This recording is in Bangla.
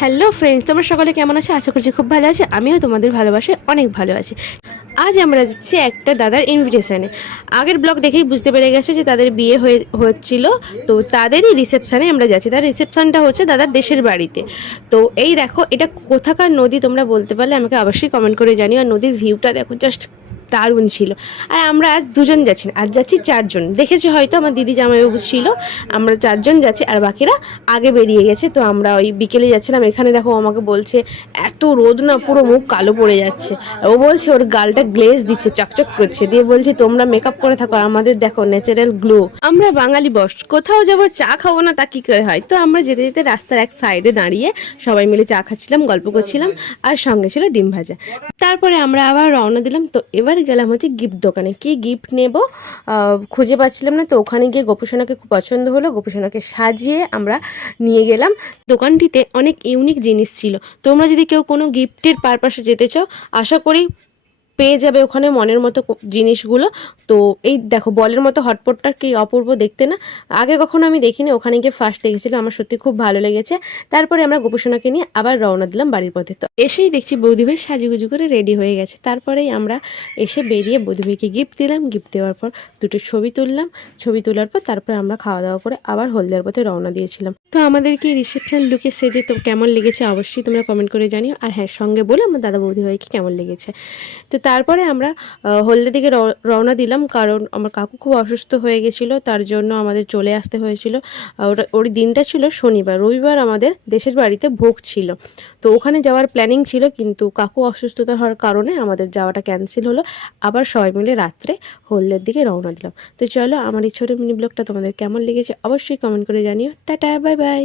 হ্যালো ফ্রেন্ডস, তোমরা সকলে কেমন আছো? আশা করছি খুব ভালো আছে। আমিও তোমাদের ভালোবাসে অনেক ভালো আছি। আজ আমরা যাচ্ছি একটা দাদার ইনভিটেশনে। আগের ব্লগ দেখেই বুঝতে পেরে গেছো যে তাদের বিয়ে হচ্ছিল, তো তাদেরই রিসেপশানে আমরা যাচ্ছি। তার রিসেপশানটা হচ্ছে দাদার দেশের বাড়িতে। তো এই দেখো, এটা কোথাকার নদী তোমরা বলতে পারলে আমাকে অবশ্যই কমেন্ট করে জানিও। আর নদীর ভিউটা দেখো, জাস্ট দারুণ ছিল। আর আমরা আজ দুজন যাচ্ছি না, আজ যাচ্ছি চারজন। দেখেছি হয়তো, আমার দিদি জামাইবাবু ছিল, আমরা চারজন যাচ্ছি আর বাকিরা আগে বেরিয়ে গেছে। তো আমরা ওই বিকেলে যাচ্ছিলাম। এখানে দেখো আমাকে বলছে এত রোদ না, পুরো মুখ কালো পড়ে যাচ্ছে। ও বলছে ওর গালটা গ্লেজ দিচ্ছে, চকচক করছে, দিয়ে বলছে তোমরা মেকআপ করে থাকো, আমাদের দেখো ন্যাচারাল গ্লো। আমরা বাঙালি বস, কোথাও যাবো চা খাবো না তা কি করে হয়? তো আমরা যেতে যেতে রাস্তার এক সাইডে দাঁড়িয়ে সবাই মিলে চা খাচ্ছিলাম, গল্প করছিলাম, আর সঙ্গে ছিল ডিম ভাজা। তারপরে আমরা আবার রওনা দিলাম। তো এবার গেলাম হচ্ছে গিফট দোকানে। কি গিফট নেব খুঁজে পাচ্ছিলাম না, তো ওখানে গিয়ে গোপুসোনাকে খুব পছন্দ হলো, গোপুসোনাকে সাজিয়ে আমরা নিয়ে গেলাম। দোকানটিতে অনেক ইউনিক জিনিস ছিল। তোমরা যদি কেউ কোনো গিফটের পারপাসে যেতে চাও, আশা করি পেয়ে যাবে ওখানে মনের মতো জিনিসগুলো। তো এই দেখো, বলের মতো হটপটটা কি অপূর্ব দেখতে না? আগে কখনো আমি দেখিনি, ওখানে গিয়ে ফার্স্ট দেখেছিলাম, আমার সত্যি খুব ভালো লেগেছে। তারপরে আমরা গোপুসোনাকে নিয়ে আবার রওনা দিলাম বাড়ির পথে। তো এসেই দেখছি বৌদিভাই সাজুগুজু করে রেডি হয়ে গেছে। তারপরেই আমরা এসে বেরিয়ে বৌদিভাইকে গিফট দিলাম। গিফট দেওয়ার পর দুটো ছবি তুললাম। ছবি তোলার পর তারপর আমরা খাওয়া দাওয়া করে আবার হলদিয়ার পথে রওনা দিয়েছিলাম। তো আমাদেরকে রিসেপশন লুকে সেজে তো কেমন লেগেছে অবশ্যই তোমরা কমেন্ট করে জানিও। আর হ্যাঁ, সঙ্গে বলে আমার দাদা বৌদিভাইকে কেমন লেগেছে। তো তারপরে আমরা হলদিয়ার দিকে রওনা দিলাম, কারণ আমার কাকু খুব অসুস্থ হয়ে গেছিলো, তার জন্য আমাদের চলে আসতে হয়েছিল। ওর দিনটা ছিল শনিবার, রবিবার আমাদের দেশের বাড়িতে ভোগ ছিল। তো ওখানে যাওয়ার প্ল্যানিং ছিল, কিন্তু কাকু অসুস্থতা হওয়ার কারণে আমাদের যাওয়াটা ক্যান্সেল হলো। আবার সবাই মিলে রাত্রে হলদিয়ার দিকে রওনা দিলাম। তো চলো, আমার এই ছোটো মিনি ব্লগটা তোমাদের কেমন লেগেছে অবশ্যই কমেন্ট করে জানিও। Tata, bye bye.